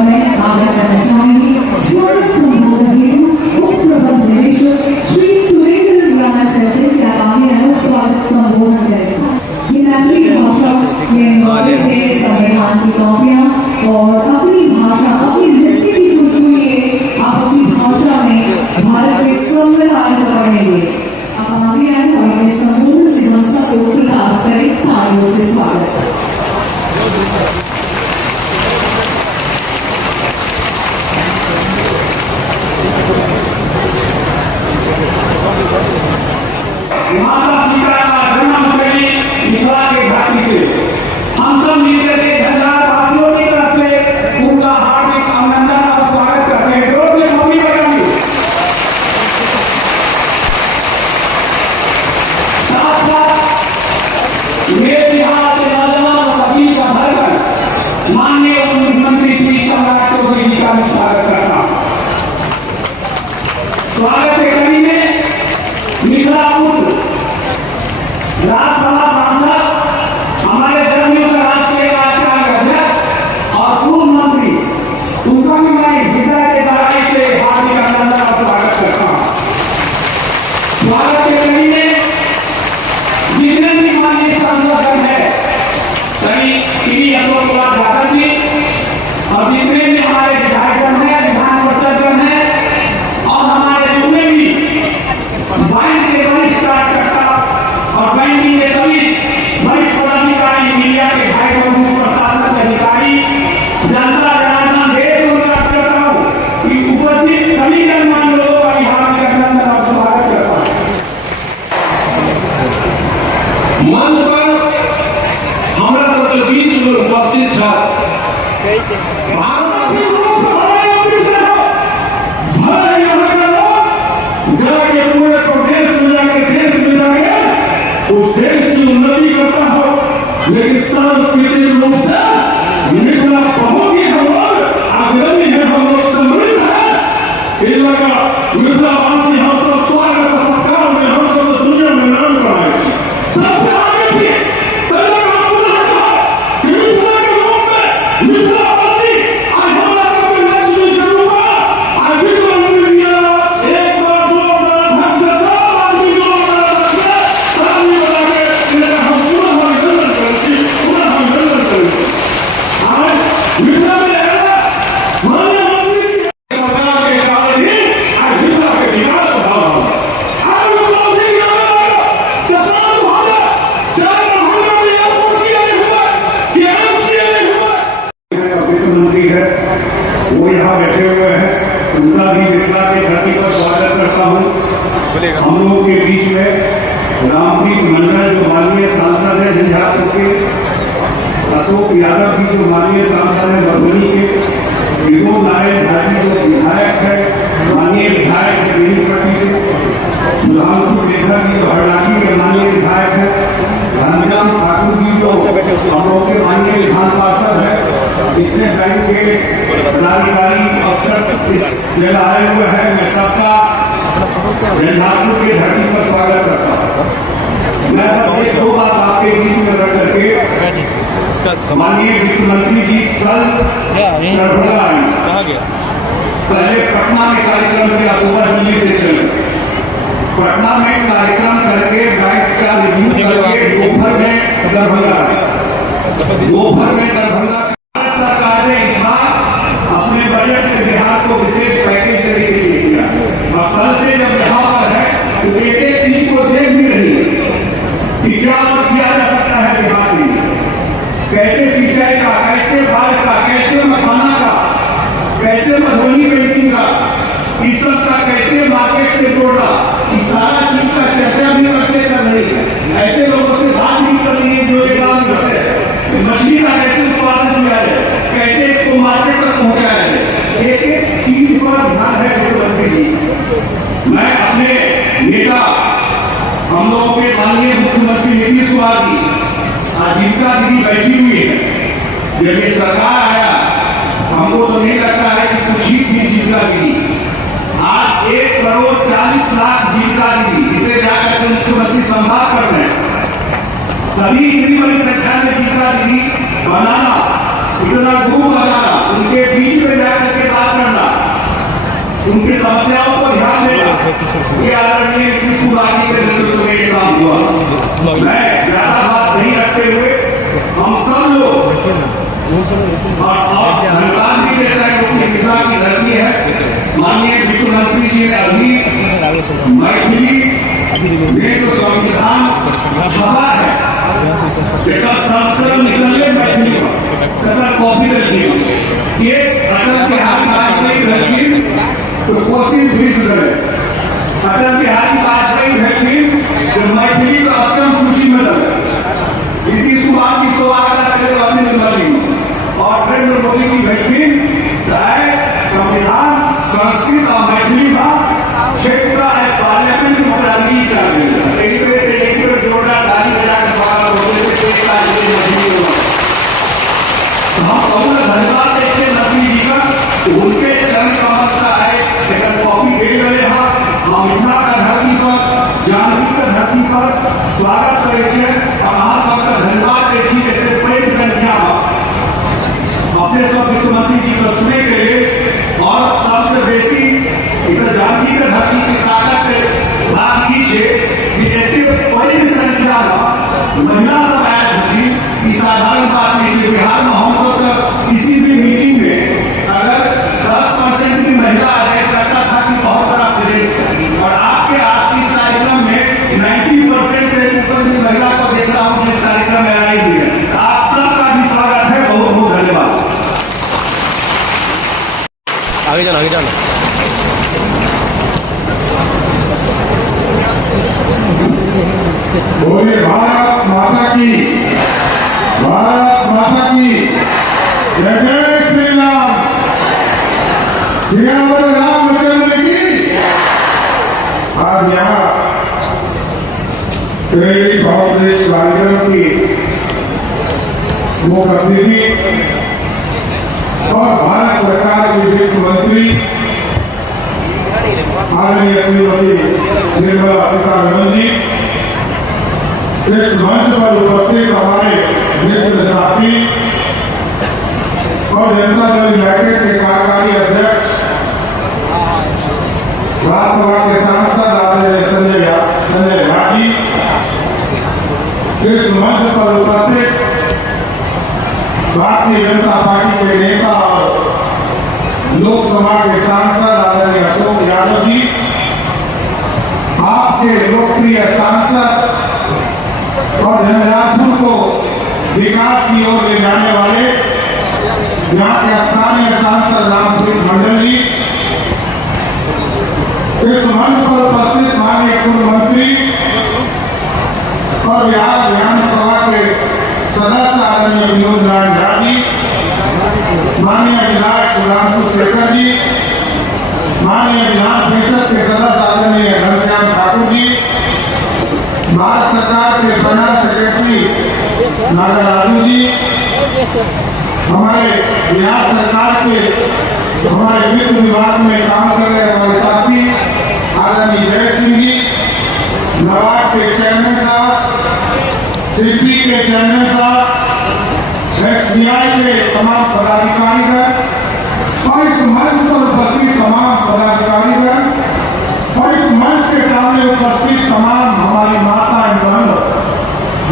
और मैं आग्रह करना चाहूंगी स्वागत संबोधन हेतु उप प्रबंध निदेशक श्री सुरेंद्र राणा सर से क्या आगे आए स्वागत संबोधन करें। ये मैथिली भाषा में संविधान की कॉपियां और अपनी भाषा अपनी नृत्य की खुशबू लिए आप अपनी भाषा में भारत के संविधान को पढ़ेंगे। आप आगे आए और अपने संबोधन से हम सबको प्रदान करें तालियों से स्वागत। माता सीता का जन्मस्थली मिथिला के घाटी से हम सब मिलकर के झंझार वासियों की तरफ से उनका हार्दिक अभिनंदन और स्वागत करते हैं। जोर से मम्मी बजाइए। साथ साथ मेरे बिहार के नौजवान और कबीर का धड़कन माननीय मुख्यमंत्री श्री सम्राट चौधरी जी का मैं स्वागत करता हूँ। स्वागत के कड़ी में मिथिला पुत्र राज्यसभा सांसद हमारे जर्मनी का राष्ट्रीय कार्यकारिणी अध्यक्ष और पूर्व मंत्री उनका भी मैं हृदय के गहराई से हार्दिक अभिनंदन और स्वागत करता हूँ। स्वागत के कड़ी में जितने भी माननीय सांसद है श्री अशोक कुमार जाटव जी और जितने भी हमारे विधायकगण हैं विधान परिषदगण हैं और हमारे जितने भी बैंक के वरिष्ठ कार्यकर्ता और बैंकिंग के सभी वरिष्ठ पदाधिकारी मीडिया के भाई बंधु प्रशासन के अधिकारी जनता जनार्दन देश उनका करता हूँ कि उपस्थित सभी गणमान्य लोगों का बिहार में अभिनंदन और स्वागत करता हूँ। मंच पर हमारा सबके बीच में उपस्थित है उस देश की उन्नति करता हो, लेकिन सांस्कृतिक रूप से मिथिला बहुत ही हम लोग अग्रणी है, हम लोग समृद्ध है। इस लगा मिथिलावासी हम सब स्वागत और सत्कार में हम सब दुनिया में नाम कमाए सबसे आगे थे। मिथिला के लोग में मिथिलावासी आज हमारा सबके लक्ष्मी स्वरूप आज वित्त मंत्री जी एक बार दो बार ढंग से सब आदमी जो वो यहाँ बैठे हुए हैं, उनका भी मिथिला की धरती पर स्वागत करता हूँ। हम लोगों के बीच में रामप्रीत मंडल जो माननीय सांसद है झंझारपुर के, अशोक यादव जी जो माननीय सांसद है बरौनी के, विनोद नारायण भाई जो विधायक है माननीय विधायक है बेनीपट्टी से, सुधांशु शेखर जी जो हरलाखी के माननीय विधायक है, घनश्याम ठाकुर जी जो हम लोग के माननीय विधान पार्षद है, जितने बैंक के पदाधिकारी अफसर इस जगह आए हुए हैं, मैं सबका झंझारपुर की धरती पर स्वागत करता हूँ। मैं बस एक दो बात आपके बीच में रख करके माननीय वित्त मंत्री जी कल दरभंगा आई, पहले पटना में कार्यक्रम किया, सुबह दिल्ली से चले पटना में कार्यक्रम करके बैंक का रिव्यू करके दोपहर में दरभंगा सरकार ने इस बार अपने बजट में बिहार को विशेष पैकेज देने के लिए किया और कल से जब यहाँ पर है तो एक एक चीज को देख भी रही है कि क्या किया जा सकता है बिहार में, कैसे सिंचाई का, कैसे बाढ़ का, कैसे मखाना का, कैसे मधुबनी पेंटिंग का, इस सब का कैसे मार्केट से जोड़ना, इस सारा चीज का चर्चा भी करते कर रही है। ऐसे लोगों से बात भी कर रही है जो ये काम करते हैं, मछली का कैसे उत्पादन किया जाए, कैसे इसको मार्केट तक पहुंचाया जाए, एक एक चीज पर ध्यान है मुख्यमंत्री जी। मैं अपने नेता हम लोगों के माननीय मुख्यमंत्री नीतीश कुमार जी आज जिनका दीदी बैठी हुई है, जब ये सरकार आया हमको तो नहीं लगता है कि कुछ ही थी जीविका दीदी, आज 1,40,00,000 जीविका दीदी इसे जाकर मुख्यमंत्री संभाल कर रहे हैं। सभी इतनी बड़ी संख्या में जीविका दीदी बनाना, इतना दूर बनाना, उनके बीच में समस्याओं को ध्यान देना ये आदरणीय नीतीश कुमार जी के नेतृत्व में ये काम हुआ। मैं ज्यादा बात नहीं रखते हुए हम सब लोग और धन्यवाद भी देता है क्योंकि मिथिला की धरती है। माननीय वित्त मंत्री जी ने अभी मैथिली में जो संविधान सभा है संस्करण निकलने मैथिली पर कॉपी रखी ये अटल बिहारी वाजपेयी रखी तो कोशिश भी सुधरे। अटल बिहारी वाजपेयी रखी जो मैथिली को अष्टम सूची में लगे नीतीश कुमार की सौवार अपनी निर्मली और नरेंद्र मोदी की वैक्सीन चाहे संविधान संस्कृत और मैथिली का क्षेत्र है पार्लियामेंट में राजनीति कर देगा एक जोरदार गाड़ी बजा के हम बहुत धन्यवाद देखते हैं नबी जी का उनके जन समस्या है लेकिन कॉपी दे रहे हैं हम मिथिला का धरती पर जानवी का धरती पर स्वागत करे और अहाँ सबका धन्यवाद देखिए बड़ी संख्या अपने सब वित्त मंत्री जी को सुने के लिए और सबसे बेसी इधर जानवी का धरती से ताकत बात कीजिए कि इतने बड़ी संख्या महिला सब आया थी साधारण बात नहीं थी। बिहार में हम सब किसी भी मीटिंग में अगर 10% की महिला आ जाए लगता था कि बहुत बड़ा प्रेजेंस है और आपके आज इस कार्यक्रम में 90% से ऊपर की महिला को देख रहा हूँ जिस कार्यक्रम में आई हुई है। आप सबका भी स्वागत है। बहुत बहुत धन्यवाद। आगे जाना आगे जाना। बोले भारत माता की, भारत माता की जय। जय श्री राम, श्रीराम रामचंद्र की। आज यहाँ प्रेरित भावदेश कार्यक्रम की मुख्य अतिथि और भारत सरकार के वित्त मंत्री आदरणीय श्रीमती निर्मला सीतारमण जी, इस मंच पर उपस्थित हमारे मित्र साथी और जनता दल यूनाइटेड के कार्यकारी अध्यक्ष राज्यसभा के सांसद आदरणीय संजय भाटी, इस मंच पर उपस्थित भारतीय जनता पार्टी के नेता और लोकसभा के सांसद आदरणीय अशोक यादव जी, आपके लोकप्रिय सांसद और झंझारपुर को विकास की ओर ले जाने वाले यहाँ के स्थानीय सांसद रामप्रीत मंडल जी, इस मंच पर उपस्थित माननीय पूर्व मंत्री और बिहार विधानसभा के सदस्य आदरणीय विनोद नारायण झा जी, माननीय विधायक सुधांशु शेखर जी, माननीय विधान परिषद के सदस्य आदरणीय घनश्याम ठाकुर जी, भारत सरकार के फाइनेंस सेक्रेटरी नागा राजू जी, हमारे बिहार सरकार के हमारे वित्त विभाग में काम कर रहे हमारे साथी आदरणीय जय सिंह जी, नवाब के चेयरमैन साहब, सिडबी के चेयरमैन साहब, SBI के तमाम पदाधिकारीगण और इस मंच पर उपस्थित तमाम पदाधिकारीगण और इस मंच के सामने उपस्थित तमाम हमारी माताएं बहनों,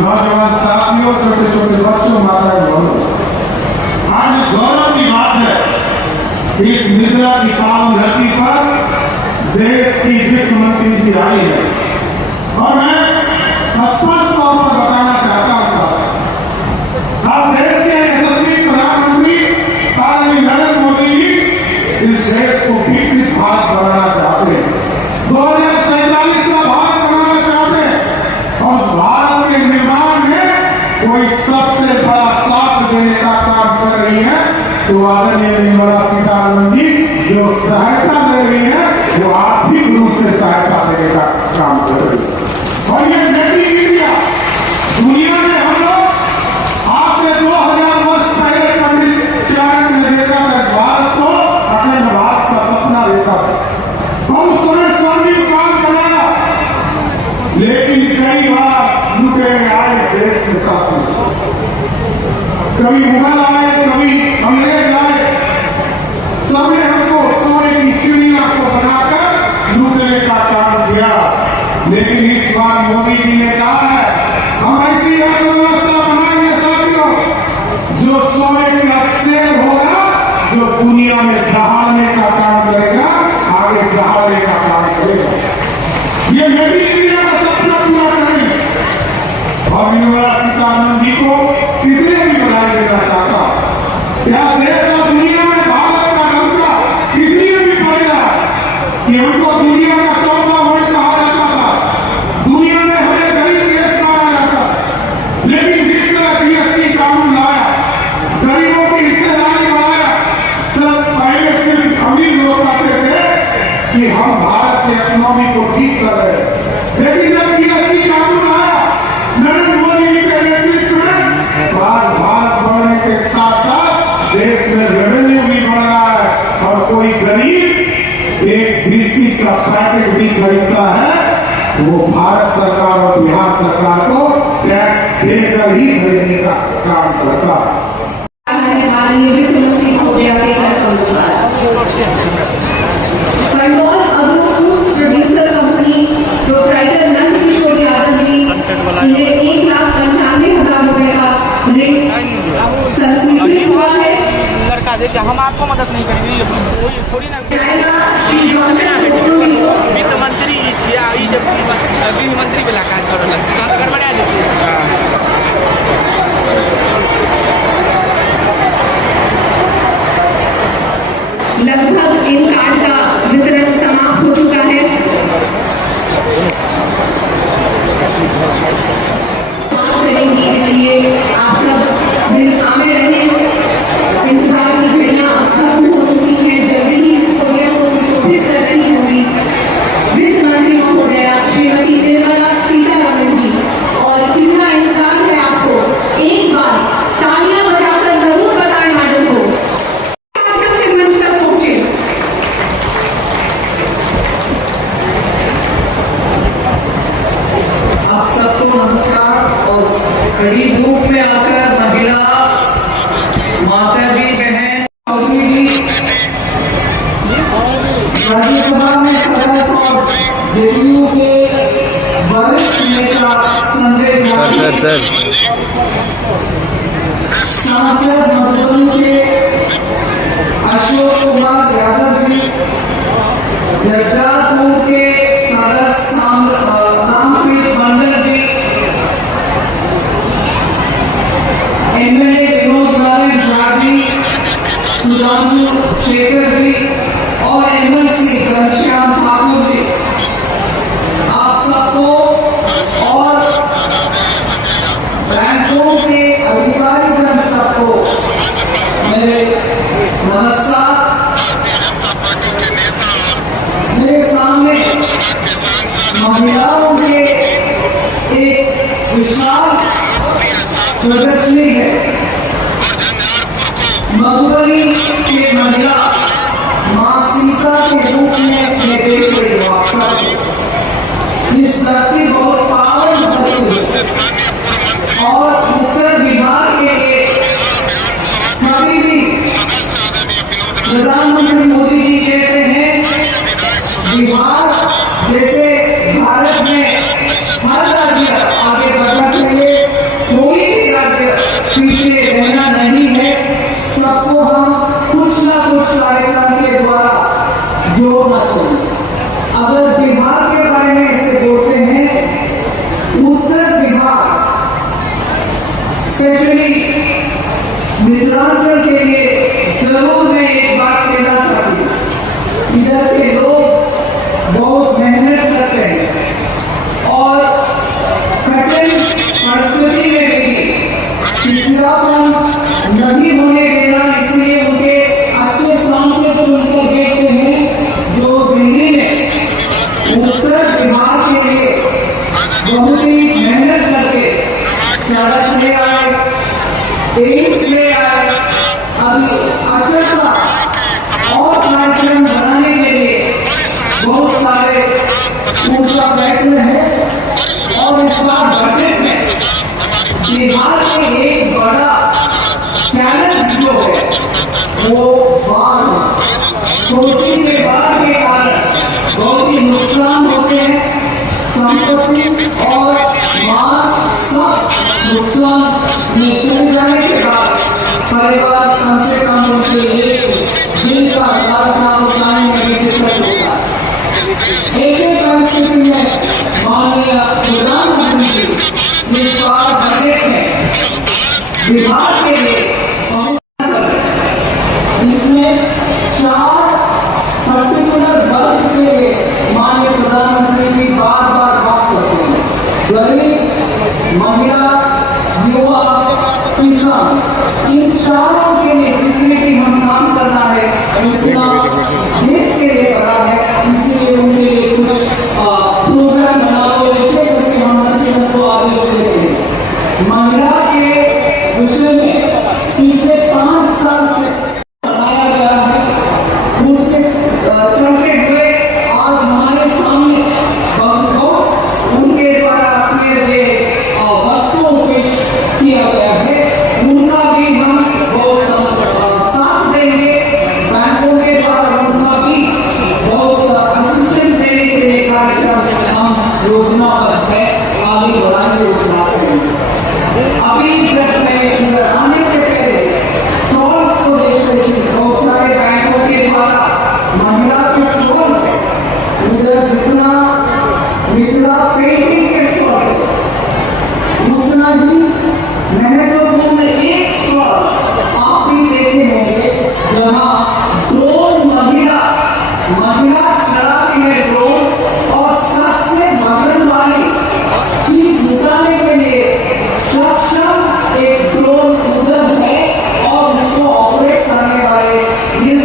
नौजवान साथियों, छोटे छोटे बच्चों, माताएं बहनों, आज गौरव की बात है इस मिथिला की पावन धरती पर देश की वित्त मंत्री जी आई है और मैं स्पष्ट तौर पर बताना चाहता हूं अब देश के यशस्वी प्रधानमंत्री आदरणीय नरेंद्र मोदी जी इस देश को विकसित भारत बनाना चाहते हैं, 2047 का भारत बनाना चाहते हैं और भारत के निर्माण में कोई सबसे बड़ा साथ देने का काम कर रही है तो आदरणीय निर्मला सीतारमण जी जो सहायता दे रही है वो आर्थिक रूप से सहायता देने का काम कर रही है। और ये मेक इन इंडिया दुनिया में हम लोग आज से 2000 वर्ष पहले पंडित चाणक्य ने देखा था भारत को अखंड भारत का सपना देखा था और उस समय स्वामी काम बनाया, लेकिन कई बार लुटेरे आए देश के साथ, कभी मुगल आए, कभी अंग्रेज आए, सबने हमको सोने की चिड़िया को बनाकर लेकिन जिस तरह जीएसटी कानून लाया, गरीबों की हिस्सेदारी बढ़ाया, सब पहले सिर्फ अमीर लोग कहते थे कि हम भारत की इकोनॉमी को ठीक कर रहे हैं, लेकिन जब जीएसटी कानून आया, नरेंद्र मोदी जी के नेतृत्व में भारत बढ़ने के साथ साथ देश में रेवेन्यू भी बढ़ रहा है और कोई गरीब एक बिस्किट का पैकेट भी खरीदता है तो वो भारत सरकार और बिहार सरकार को टैक्स देकर ही खरीदने का काम करता है। माननीय वित्त मंत्री महोदया के control agro food producer company proprietor Nand Kishore Yadav ji इन्हें 1,95,000 रुपए का ऋण संस्वीकृत हुआ है। लड़का देखिए हम आपको मदद नहीं करेंगे थोड़ी ना वित्त मंत्री जब गृह मंत्री वाला काज कर लगते तो हम गड़बड़ा देते लगभग इन कार्ड का वितरण समाप्त हो चुका है। बात करेंगे इसलिए आप सब दिन आमे रहे। इंतजार की घड़ियां खत्म हो चुकी हैं। जल्दी ही इस पोडियम को सुशोभित कर रही होगी वित्त मंत्री महोदया श्रीमती निर्मला सीतारमण जी। और कितना इंतजार है आपको, एक बार तालियां बजाकर जरूर बताएं मैडम को। से मंच तक पहुंचे। आप सबको नमस्कार। और कड़ी धूप में आकर महिला माता जी बहन चौधरी जी राज्यसभा में सदस्य और जेडीयू के वरिष्ठ नेता संजय सर सांसद मधुबनी के अशोक कुमार यादव जी, जगदालपुर के सदस्य रामप्रीत मंडल जी, एमएलए विनोद नारायण झा जी, सुधांशु शेखर जी और एमएलसी घनश्याम ठाकुर जी, आप सबको और बैंकों के अधिकारीगण सबको मेरे नमस्कार। मेरे सामने महिलाओं के एक विशाल प्रदर्शनी है। मधुबनी की महिला मां सीता के रूप में देख रही हो आप सब। इस धरती बहुत पावन धरती है और उत्तर बिहार के लिए कभी भी प्रधानमंत्री मोदी जी कहते हैं बिहार जैसे भारत में हर राज्य आगे बढ़ना चाहिए, कोई भी राज्य पीछे रहना नहीं है। सबको हम कुछ न कुछ कार्यक्रम के द्वारा जोड़ना चाहिए। अगर बिहार के बारे में ऐसे बोलते हैं, उत्तर बिहार स्पेशली मिथिलांचल के लिए जरूर मैं एक बात कहना चाहती हूँ। इधर के लोग बहुत मेहनत करते हैं और कठिन परिस्थिति में भी पिछड़ापन नहीं होने देना, इसलिए उनके अच्छे सांसद चुनकर भेजते हैं जो दिल्ली में उत्तर बिहार के लिए बहुत ही मेहनत करके सड़क ले आए, एम्स ले आए, अभी अच्छा सा और कार्यक्रम बनाने के लिए बहुत सारे ऊर्जा प्रयत्न है। और इस बार बजट में बिहार के एक बड़ा चैलेंज जो है वो बाढ़, कोसी के बाढ़ के कारण बहुत ही नुकसान होते हैं। संपत्ति और माल सब नुकसान में चले जाने के बाद परिवार कम से कम उनके लिए दिन का दाल बनाने में भी दिक्कत होता है। ऐसे परिस्थिति में माननीय प्रधानमंत्री जी इस बार बजट में बिहार के लिए इसमें 4 पर्टिकुलर वर्ग के लिए माननीय प्रधानमंत्री जी बार बार बात करते हैं। गरीब, महिला, संघ, इन चारों के लिए जितने भी हम काम करना है उतना देश के लिए करा है। इसीलिए उनके लिए कुछ प्रोग्राम बना लो, ऐसे करके हम मंत्रिमंडल को आगे चले गए। महिला के विषय में पिछले 5 साल से बनाया गया है, उसके चलते हुए आज हमारे सामने उनके द्वारा किए गए वस्तुओं पेश किया गया है, उनका भी हम बहुत साथ देंगे। बैंकों के द्वारा उनका भी बहुत असिस्टेंस देने के लिए कार्यक्रम हम योजनाबद्ध है, आगे बढ़ाएंगे उस बात में। अभी जब मैं इधर आने से पहले स्टॉल्स को देख रही थी, बहुत सारे बैंकों के द्वारा महिला के स्टॉल उधर जितना मिथिला पेंटिंग के स्टॉल उतना ही महत्वपूर्ण एक स्टॉल आप भी देखे होंगे, जहाँ ड्रोन महिला चलाती है ड्रोन, और सबसे वजन वाली चीज उठाने के लिए सक्षम एक ड्रोन उधर है, और उसको ऑपरेट करने वाले इस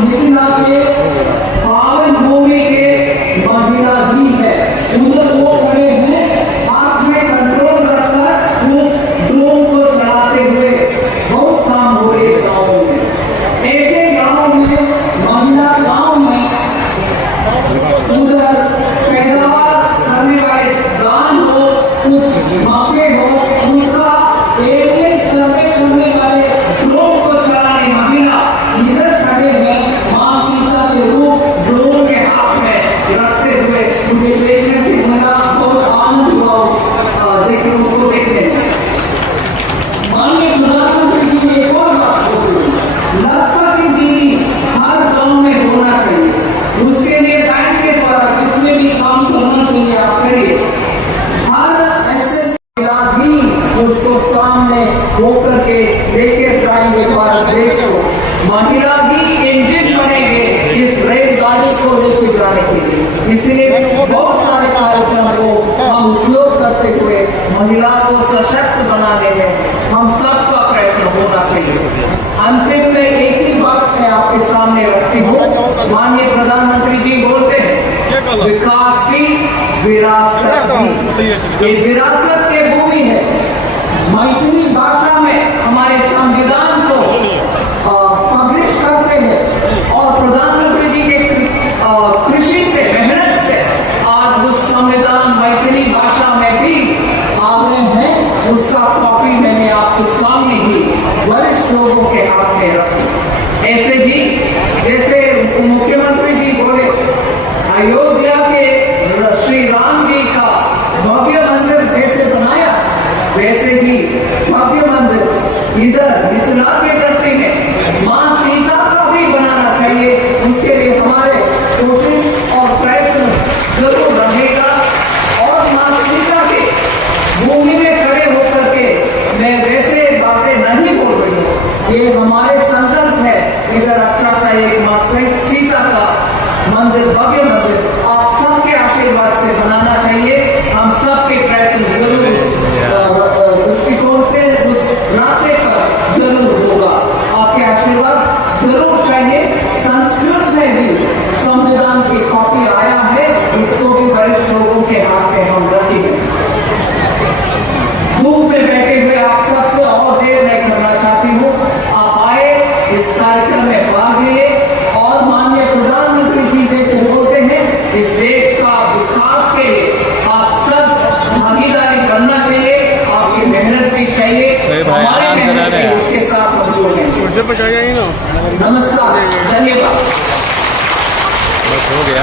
मिथिला के पावन भूमि के महिला ही है। उधर वो खड़े हैं, हाथ में कंट्रोल रखकर उस ड्रोन को चलाते हुए बहुत काम हो रहे गाँव में। ऐसे गाँव में महिला गाँव में उधर पैदावार करने वाले गान हो, उस मापे हो, उसका एरिया सर्वे करने वाले ड्रोन को चलाने महिला इधर खड़े हैं, माँ सीता के रूप ड्रोन के हाथ में रखते हुए मुझे देखने की बड़ा बहुत आनंद हुआ देखकर उसको देखने। माननीय प्रधानमंत्री जी ने एक और बात बोली, लखपति दीदी हर गांव में होना चाहिए, उसके लिए बैंक के द्वारा जितने भी काम करना चाहिए आप करिए। हर ऐसे भी उसको सामने होकर के लेकर जाएंगे भारत देश को, महिला भी इंजन बनेंगे इस रेलगाड़ी को लेकर जाने के लिए। इसलिए बहुत सारे कार्यक्रम को हम उपयोग करते हुए महिला को सशक्त बनाने में हम सबका प्रयत्न होना चाहिए। अंतिम में एक ही बात मैं आपके सामने रखती हूँ, माननीय प्रधानमंत्री जी बोलते हैं विकास की विरासत भी, ये विरासत के भूमि है। मैथिली भाषा में हमारे संविधान को पब्लिश करते हैं, और प्रधानमंत्री जी के कृषि से मेहनत से आज उस संविधान मैथिली भाषा में भी आ गए हैं। उसका कॉपी मैंने आपके सामने ही वरिष्ठ लोगों के हाथ में रखी। ऐसे ही जैसे मुख्यमंत्री जी बोले अयोध्या के श्री राम जी का भव्य मंदिर जैसे बनाया, वैसे ही भव्य मंदिर इधर मिथिला के धरती में माँ सीता का भी बनाना चाहिए। उसके लिए हमारे कोशिश और प्रयत्न जरूर रहेगा, और माँ सीता के भूमि में खड़े होकर के मैं वैसे बातें नहीं बोल रही हूँ, ये हमारे संकल्प है। इधर अच्छा सा एक माँ सीता का मंदिर, भव्य मंदिर आप सबके आशीर्वाद से बनाना चाहिए। हम सबके प्रयत्न जरूर दृष्टिकोण से उस रास्ते पर जरूर होगा, आपके आशीर्वाद जरूर चाहिए। संस्कृत में भी संविधान की कॉपी आया है, उसको भी वरिष्ठ लोगों के हाथ में हम रखेंगे। धूप में बैठे हुए आप सबसे और देर नहीं करना चाहती हूँ, आप आए इस कार्यक्रम में भाग लिए, और माननीय प्रधानमंत्री जी जैसे बोलते हैं इस देश का विकास के लिए आप सब भागीदारी करना चाहिए, आपकी मेहनत भी चाहिए, हमारे मेहनत भी उसके साथ हम जोड़ेंगे। नमस्कार, धन्यवाद। बस हो गया।